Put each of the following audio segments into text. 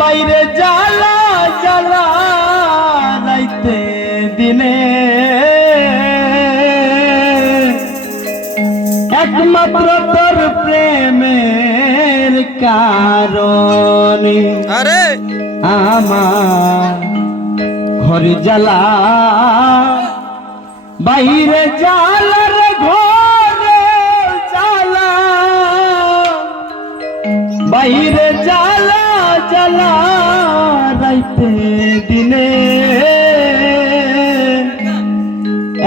বাইরে জ্বালা জ্বালা রাইতে দিনে একমাত্র তোর প্রেমের কারণে আরে! আমার ঘরে জ্বালা বাইরে জ্বালা রে ঘরে জ্বালা বাইরে জ্বালা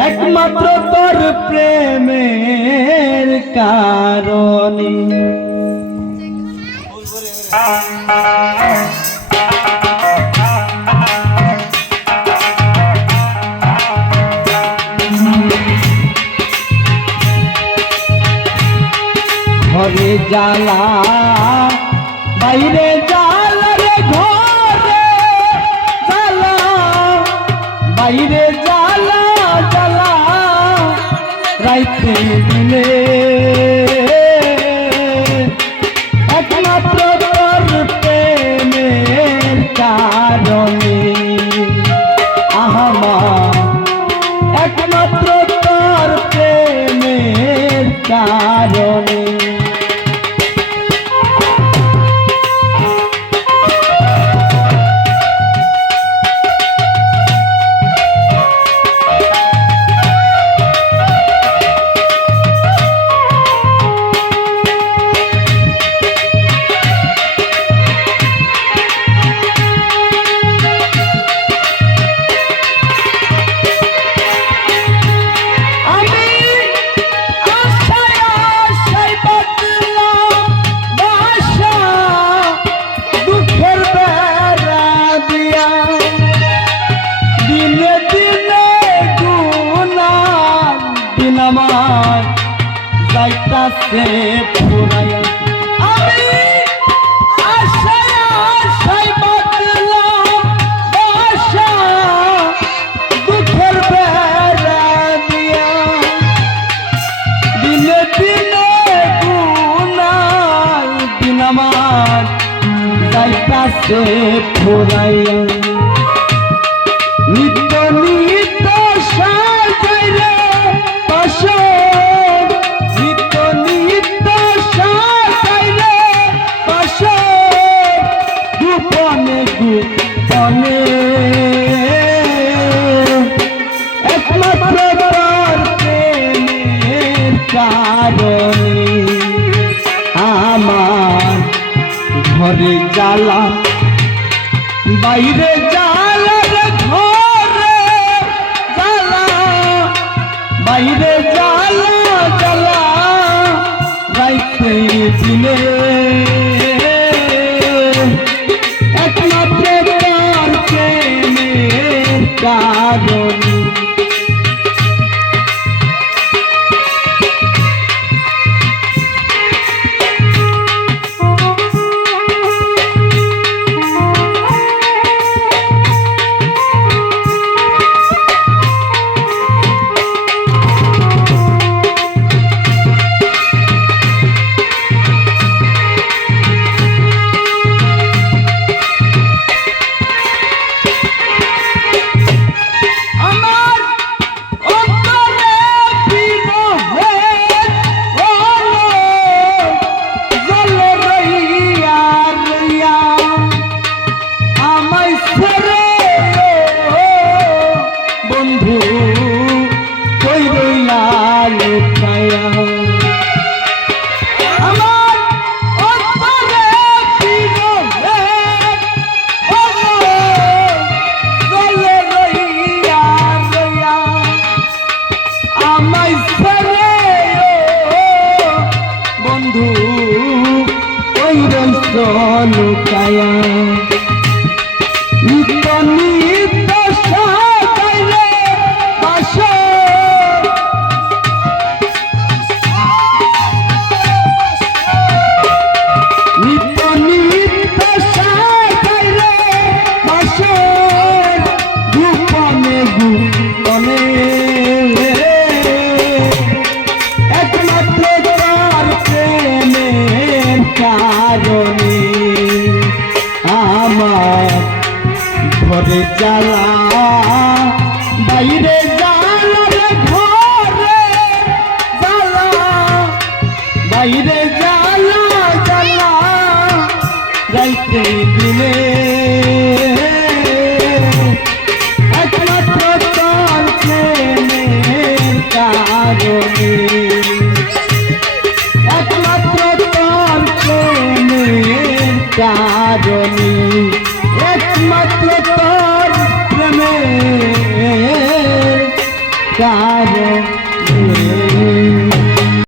একমাত্র তোর প্রেমের কারণে। ঘরে জ্বালা বাইরে জ্বালা। বাইরে জ্বালা জ্বালা রাইতে দিলে। একমাত্র তোর প্রেমের কারণে। আহমা একমাত্র তোর প্রেমের কারণে। যাইতাছে ফুরাইয়া। আমি আশায় আশায় বাঁচলাম বাসা দুঃখের বেড়া দিয়া। দিনে দিনে গুনার দিন আমার যাইতাছে ফুরাইয়া। নিত্য নিত্য ঘরে জ্বালা, বাইরে জ্বালা ঘরে জ্বালা, বাইরে জ্বালা জ্বালা, রাইতে দিলে একমাত্র তার প্রেমের কারণে লুকায়া। নিত্য নিত্য সাজাইলে পাশে। নিত্য নিত্য সাজাইলে জ্বালা বাইরে জ্বালা রে ঘরে জ্বালা বাইরে জ্বালা জ্বালা রাইতে দিনে একমাত্র তোর প্রেমের কারণে। একমাত্র তোর প্রেমের কারণে।